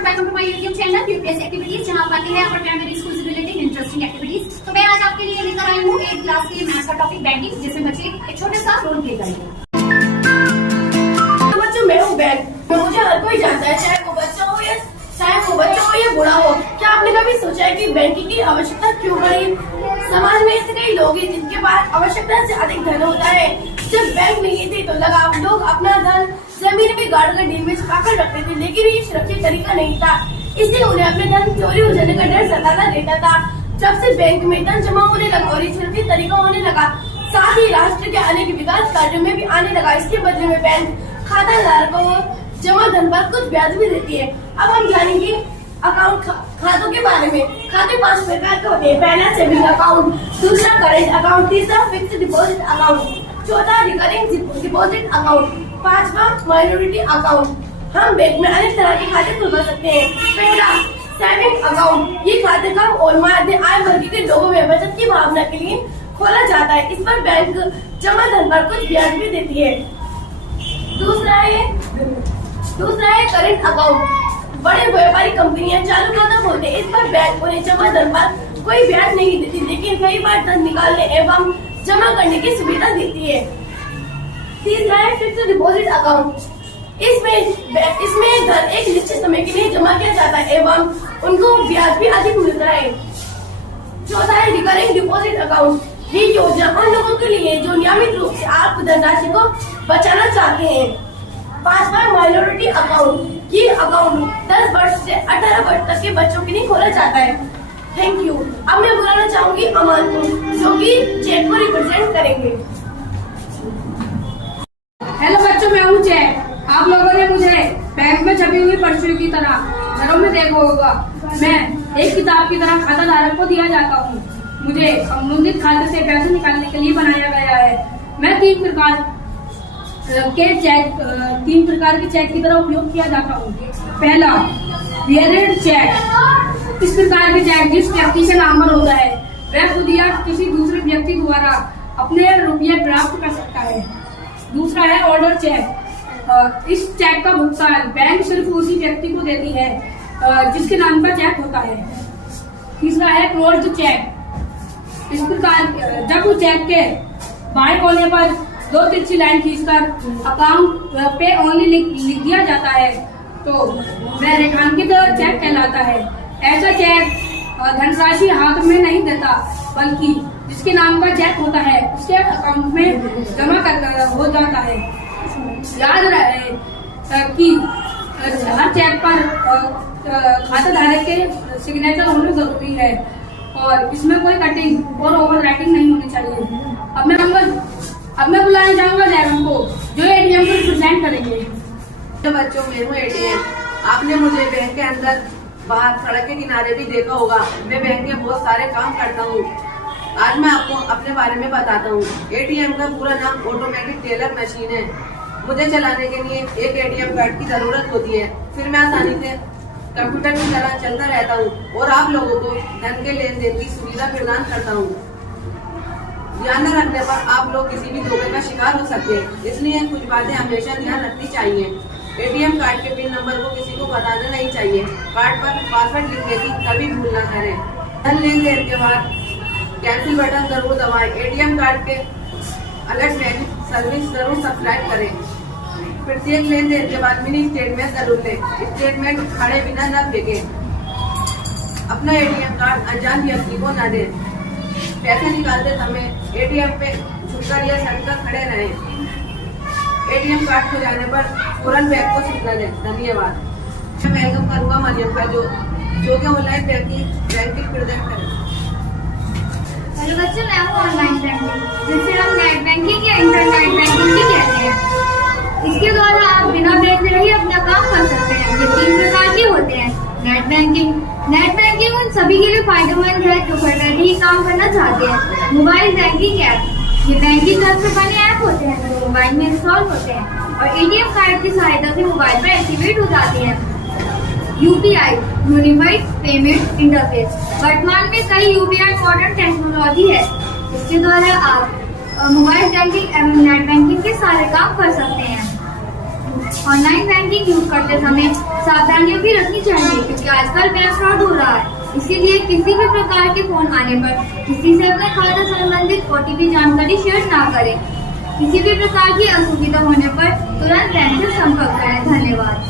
Everyone, welcome to my YouTube channel UPSC activities, जहां बातें हैं पर प्राइमरी स्कूल से रिलेटेड इंटरेस्टिंग एक्टिविटीज। तो मैं आज आपके लिए लेकर आई हूँ 8th क्लास के मैथ्स का टॉपिक बैंकिंग, जिसमें बच्चे एक छोटे सा रोल प्ले करेंगे। बच्चों, मैं हूँ बैंक। मुझे हर कोई जानता है, चाहे वो बच्चा हो या बूढ़ा हो। क्या आपने कभी सोचा है कि बैंकिंग की आवश्यकता क्यों बढ़ी? समाज में ऐसे कई लोग हैं जिनके पास आवश्यकता से अधिक धन होता है। जब बैंक नहीं थे तो लोग अपना धन जमीन में गाड़ कर डील में छुपाकर रखते थे, लेकिन ये सुरक्षित तरीका नहीं था। इसलिए उन्हें अपने धन चोरी हो जाने का डर सताता रहता था। जब से बैंक में धन जमा होने लगा और ये सुरक्षित तरीका होने लगा, साथ ही राष्ट्र के अनेक विकास कार्यों में भी आने लगा। इसके बदले में बैंक खाता धारकों को जमा धन पर कुछ ब्याज भी देती है। अब हम जानेंगे अकाउंट खातों के बारे में। खाते 5 प्रकार के होते हैं। पहला सेविंग अकाउंट, दूसरा करेंट अकाउंट, तीसरा फिक्स्ड डिपॉजिट अकाउंट, चौथा रिकरिंग डिपॉजिट अकाउंट, पांचवा माइनॉरिटी अकाउंट। हम बैंक में अनेक तरह के खाते खुलवा सकते हैं। पहला सेविंग अकाउंट, ये खाते कम और मध्यम आय वर्ग के लोगों में बचत की भावना के लिए खोला जाता है। इस पर बैंक जमा धन पर कुछ ब्याज भी देती है। दूसरा है करंट अकाउंट, बड़े व्यापारी कंपनियां चालू खाता खोलते हैं। इस पर बैंक उन्हें जमा धन पर कोई ब्याज नहीं देती, लेकिन कई बार धन निकालने एवं जमा करने की सुविधा देती है। तीसरा है फिक्स्ड डिपॉजिट अकाउंट, इसमें धन एक निश्चित समय के लिए जमा किया जाता है एवं उनको ब्याज भी अधिक मिलता है। चौथा है रिकरिंग डिपॉजिट अकाउंट, ये योजना उन लोगों के लिए जो नियमित रूप से आप धनराशि को बचाना चाहते हैं। पांचवा माइनॉरिटी अकाउंट, ये अकाउंट 10 वर्ष से 18 वर्ष तक के बच्चों के लिए खोला जाता है। Thank you. अब मैं बुलाना चाहूंगी अमान को, जो कि चेक को रिप्रेजेंट करेंगे। हेलो बच्चों, मैं हूँ चेक। आप लोगों ने मुझे बैंक में छपी हुई पर्चियों की तरह घरों में देखा होगा। मैं एक किताब की तरह खाता धारक को दिया जाता हूँ। मुझे संबंधित खाते से पैसे निकालने के लिए बनाया गया है। मैं 3 प्रकार के चेक की तरह उपयोग किया जाता हूँ। पहला बेयरेंट चेक, इस प्रकार के चेक जिस व्यक्ति के नाम पर होता है वह खुद या किसी दूसरे व्यक्ति द्वारा अपने रुपये प्राप्त कर सकता है। दूसरा है ऑर्डर चेक, इस चेक का भुगतान बैंक सिर्फ उसी व्यक्ति को देती है जिसके नाम पर चेक होता है। तीसरा है क्लोज्ड चेक, इस प्रकार जब वो चेक के बाएं कोने पर 2 तिरछी लाइन खींचकर अकाउंट पे ओनली लिख दिया जाता है तो वह रेखांकित चेक कहलाता है। ऐसा चेक धनराशि हाथ में नहीं देता, बल्कि जिसके नाम का चेक होता है उसके अकाउंट में जमा हो जाता है। याद रहे कि हर चेक पर खाता धारक के सिग्नेचर होने जरूरी है और इसमें कोई कटिंग और ओवर राइटिंग नहीं होनी चाहिए। अब मैं बुलाना चाहूंगा जयराम को, जो एटीएम को रिप्रेजेंट करेंगे। तो बच्चों, मैं हूँ एटीएम। आपने मुझे बैंक के अंदर बाहर सड़क के किनारे भी देखा होगा। मैं बैंक के बहुत सारे काम करता हूँ। आज मैं आपको अपने बारे में बताता हूँ। एटीएम का पूरा नाम ऑटोमेटिक टेलर मशीन है। मुझे चलाने के लिए एक एटीएम कार्ड की जरूरत होती है। फिर मैं आसानी से कंप्यूटर की तरह चलता रहता हूँ और आप लोगों को धन के लेन देन की सुविधा प्रदान करता हूँ। ध्यान न रखने पर आप लोग किसी भी धोखे का शिकार हो सकते हैं, इसलिए कुछ बातें हमेशा ध्यान रखनी चाहिए। एटीएम कार्ड के पिन नंबर को किसी को बताना नहीं चाहिए। कार्ड पर पासवर्ड लिखने की कभी भूल न करें। धन लेन देन के बाद कैंसिल बटन जरूर दबाएं। एटीएम कार्ड के अलर्ट बैंक सर्विस जरूर सब्सक्राइब करें। प्रत्येक लेन देन के बाद मिनी स्टेटमेंट जरूर लें। स्टेटमेंट खड़े बिना न फेंकें। अपना एटीएम कार्ड अनजान व्यक्ति को न दें। पैसे निकालते समय एटीएम पे झुककर या सटकर खड़े रहें। एटीएम कार्ड खो जाने पर तुरंत बैंक को सूचना दें। धन्यवाद। मैं वेलकम करूंगा मरियम का, जो कि ऑनलाइन बैंकिंग प्रेजेंट करें। हेलो बच्चों, मैं हूँ ऑनलाइन बैंकिंग, जिसे हम नेट बैंकिंग या इंटरनेट बैंकिंग भी कहते हैं। इसके द्वारा आप बिना बैंक में ही अपना काम कर सकते हैं। ये 3 प्रकार के होते हैं। नेट बैंकिंग उन सभी के लिए फायदेमंद है जो घर बैठे ही काम करना चाहते हैं। मोबाइल बैंकिंग ऐप, ये बैंकिंग ऐप से बने ऐप होते हैं जो मोबाइल में इंस्टॉल होते हैं और एटीएम कार्ड की सहायता से मोबाइल पर एक्टिवेट हो जाते हैं। यूपीआई, यूनिफाइड पेमेंट इंटरफेस, वर्तमान में कई यूपीआई मॉडर्न टेक्नोलॉजी है। इसके द्वारा आप मोबाइल बैंकिंग एवं नेट बैंकिंग के सारे काम कर सकते हैं। ऑनलाइन बैंकिंग यूज करते समय सावधानियां भी रखनी चाहिए, क्योंकि आजकल बैंक फ्रॉड हो रहा है। इसीलिए किसी भी प्रकार के फोन आने पर किसी से अपने खाता संबंधित OTP जानकारी शेयर ना करें। किसी भी प्रकार की असुविधा होने पर तुरंत बैंक से संपर्क करें। धन्यवाद।